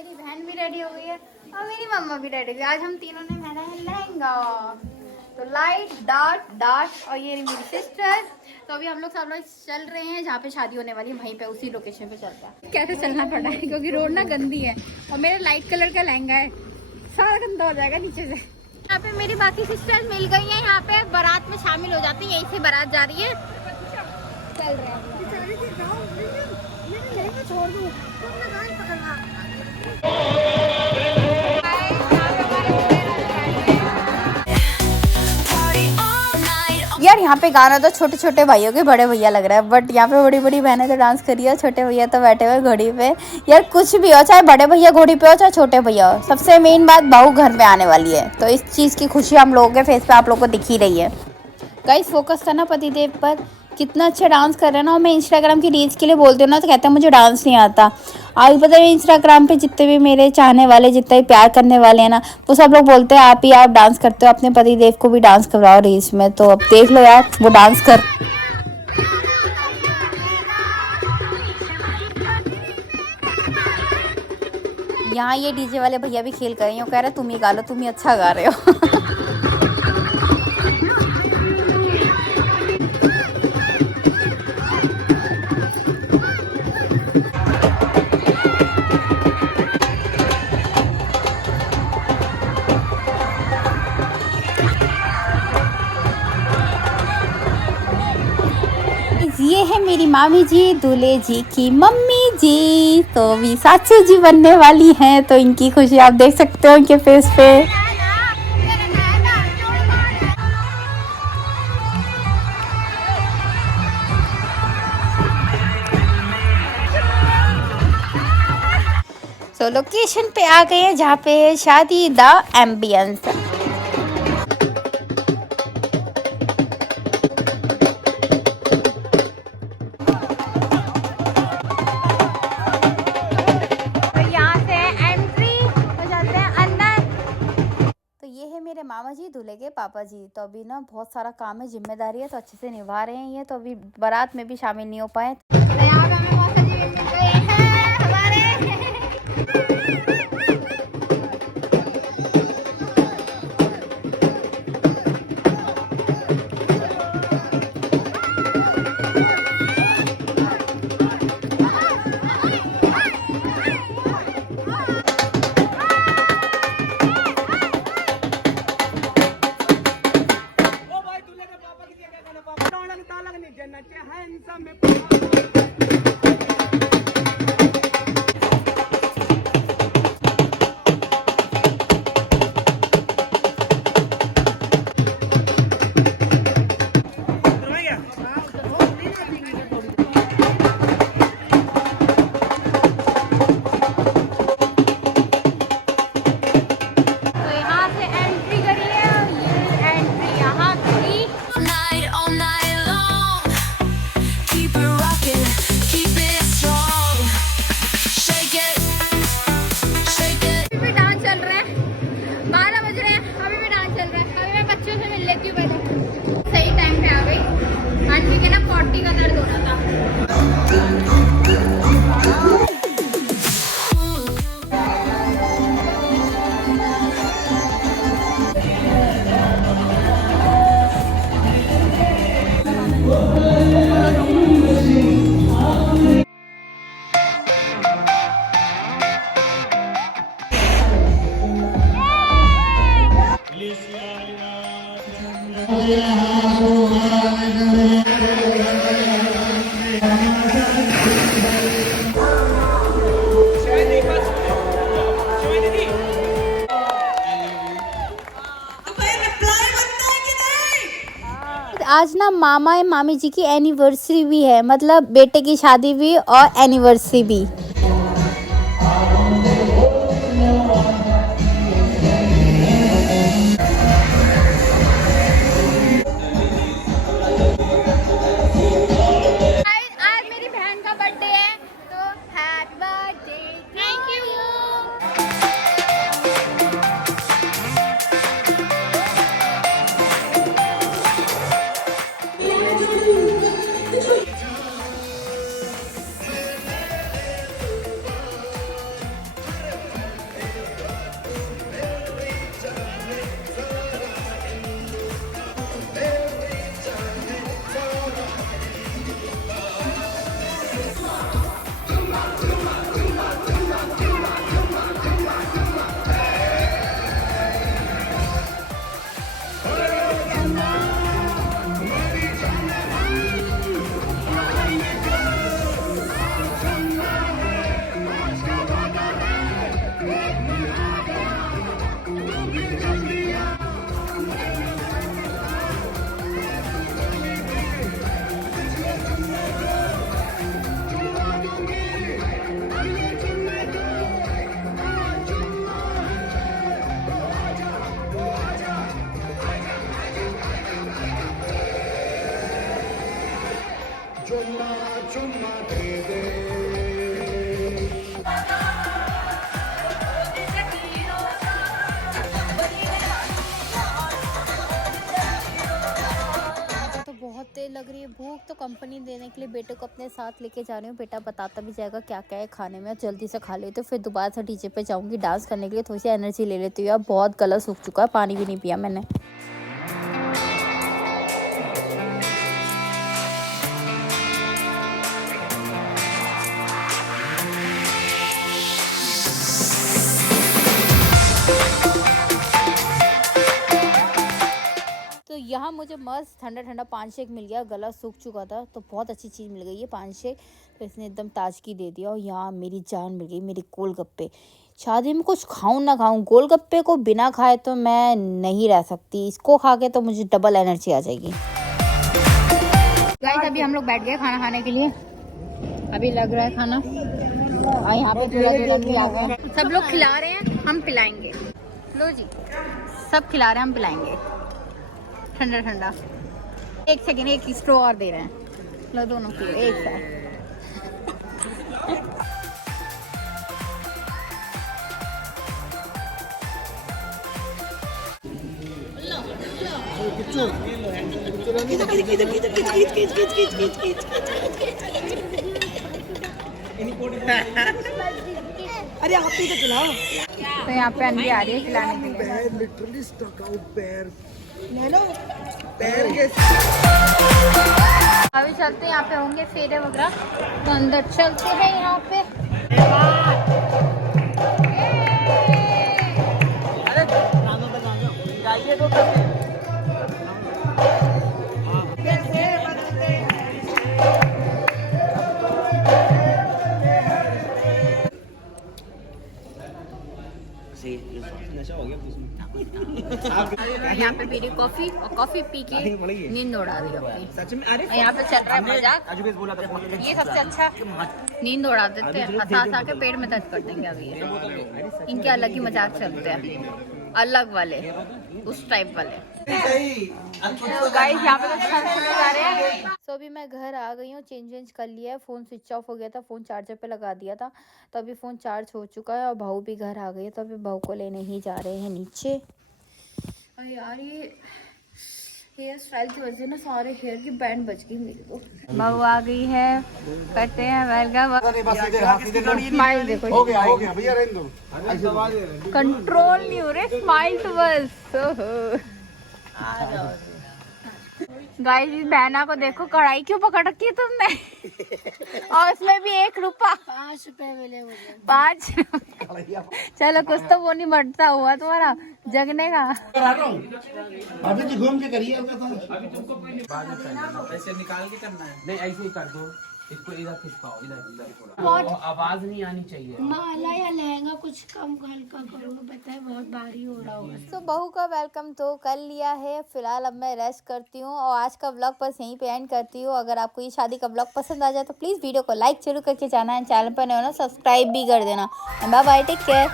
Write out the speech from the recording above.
मेरी बहन भी रेडी हो गई है और मेरी मम्मा भी रेडी हो गई। आज हम तीनों ने पहना है लहंगा, तो लाइट डार्क डार्क, और ये मेरी सिस्टर। तो अभी हम लोग सब लोग चल रहे हैं जहाँ पे शादी होने वाली है, वहीं पे उसी लोकेशन पे चलते हैं। कैसे चलना पड़ रहा है क्योंकि रोड ना गंदी है और मेरा लाइट कलर का लहंगा है, सारा गंदा हो जाएगा नीचे से। यहाँ पे मेरी बाकी सिस्टर्स मिल गई हैं, यहाँ पे बारात में शामिल हो जाती है। यहीं से बारात जा रही है, चल रहे हैं। यार यहाँ पे गाना तो छोटे छोटे भाइयों के बड़े भैया लग रहा है, बट यहाँ पे बड़ी बड़ी बहनें तो डांस कर रही है, छोटे भैया तो बैठे हुए घोड़ी पे। यार कुछ भी हो, चाहे बड़े भैया घोड़ी पे हो चाहे छोटे भैया हो, सबसे मेन बात बहू घर में आने वाली है, तो इस चीज़ की खुशी हम लोगों के फेस पे आप लोगों को दिख ही रही है। गाइस फोकस करना पतिदेव पर, कितना अच्छा डांस कर रहे हैं ना। और मैं इंस्टाग्राम की रील्स के लिए बोलती हूँ ना तो कहते हैं मुझे डांस नहीं आता। आज पता है इंस्टाग्राम पे जितने भी मेरे चाहने वाले, जितने भी प्यार करने वाले हैं ना, वो सब लोग बोलते हैं आप डांस करते हो, अपने पतिदेव को भी डांस करवाओ रील्स में। तो अब देख लो यार वो डांस कर। यहाँ ये डीजे वाले भैया भी खेल कर रहे हैं, कह रहे तुम ही गा लो, तुम ही अच्छा गा रहे हो। ये है मेरी मामी जी, दूल्हे जी की मम्मी जी, तो अभी सासू जी बनने वाली हैं, तो इनकी खुशी आप देख सकते हो इनके फेस पे। तो लोकेशन पे आ गए हैं जहाँ पे है शादी द एम्बियंस। मेरे मामा जी दूल्हे के पापा जी, तो अभी ना बहुत सारा काम है, जिम्मेदारी है, तो अच्छे से निभा रहे हैं ये। तो अभी बारात में भी शामिल नहीं हो पाए। आज ना मामा और मामी जी की एनिवर्सरी भी है, मतलब बेटे की शादी भी और एनिवर्सरी भी। तो बहुत तेज लग रही है भूख, तो कंपनी देने के लिए बेटे को अपने साथ लेके जा रही हूँ। बेटा बताता भी जाएगा क्या क्या है खाने में। जल्दी से खा लेती हूँ, फिर दोबारा से डीजे पे जाऊँगी डांस करने के लिए, थोड़ी सी एनर्जी ले लेती हूँ। यार बहुत गला सूख चुका है, पानी भी नहीं पिया मैंने। तो यहाँ मुझे मस्त ठंडा ठंडा पान शेक मिल गया, गला सूख चुका था तो बहुत अच्छी चीज़ मिल गई है पान शेक, तो इसने एकदम ताजगी दे दिया। और यहाँ मेरी जान मिल गई, मेरी गोलगप्पे। शादी में कुछ खाऊं ना खाऊं, गोलगप्पे को बिना खाए तो मैं नहीं रह सकती, इसको खा के तो मुझे डबल एनर्जी आ जाएगी। गाइस अभी हम लोग बैठ गए खाना खाने के लिए, अभी लग रहा है खाना। और यहाँ पे भी आ गए, सब लोग खिला रहे हैं, हम पिलाएंगे। लो जी, सब खिला रहे हैं, हम पिलाएंगे ठंडा ठंडा। एक सेकेंड, एक स्ट्रॉ और दे रहे हैं, लो दोनों की एक साथ। अरे आप ही तो खिलाओ। तो यहाँ पे अंडी आ रही है खिलाने के लिए। लिटरली स्टक आउट पैर ले लो पैर के। अभी चलते हैं, यहाँ पे होंगे फेरे वगैरह, तो अंदर चलते हैं। यहाँ पे नशा हो गया यहाँ पे पी रही कॉफी, और कॉफी पी के नींद उड़ा रही है। सच में। अरे यहाँ पे चल रहा है मजाक, ये सबसे अच्छा नींद उड़ा देते हैं, हंसा हंसा के पेट में दर्द कर देंगे अभी ये। इनके अलग ही मजाक चलते हैं, अलग वाले, उस टाइप वाले। तो गाइस यहाँ पे तो सब लोग आ रहे हैं। तो अभी मैं घर आ गई हूँ, चेंज कर लिया है, फ़ोन स्विच ऑफ हो गया था, फ़ोन चार्जर पे लगा दिया था, तो अभी फ़ोन चार्ज हो चुका है। और बहू भी घर आ गई है, तो अभी बहू को लेने ही जा रहे हैं नीचे। अरे यार ये हेयर स्टाइल की वजह से ना सारे हेयर की बैंड बच गई मेरी। तो बहू आ गई है, करते हैं वेलकम। स्माइल देखो, हो गया भैया, रहने दो। कंट्रोल नहीं हो रहे, स्माइल तो बस। गाइस इस बहना को देखो, कढ़ाई क्यों पकड़ रखी है तुमने? और उसमें भी 1 रुपया, 5 रुपए मिले मुझे। 5 चलो कुछ तो वो नहीं बढ़ता हुआ तुम्हारा जगने का। अभी तो घूम के करिए ऐसे निकाल के करना है, नहीं ऐसे ही कर दो, इसको इधर खिसकाओ, इधर आवाज नहीं आनी चाहिए। माला या लहंगा कुछ कम हल्का करूँगा, पता है बहुत भारी हो रहा होगा। तो बहू का वेलकम तो कर लिया है, फिलहाल अब मैं रेस्ट करती हूँ और आज का व्लॉग बस यहीं पे एंड करती हूँ। अगर आपको ये शादी का व्लॉग पसंद आ जाए तो प्लीज़ वीडियो को लाइक जरूर करके जाना है, चैनल पर नए हो ना सब्सक्राइब भी कर देना। Bye bye, take care.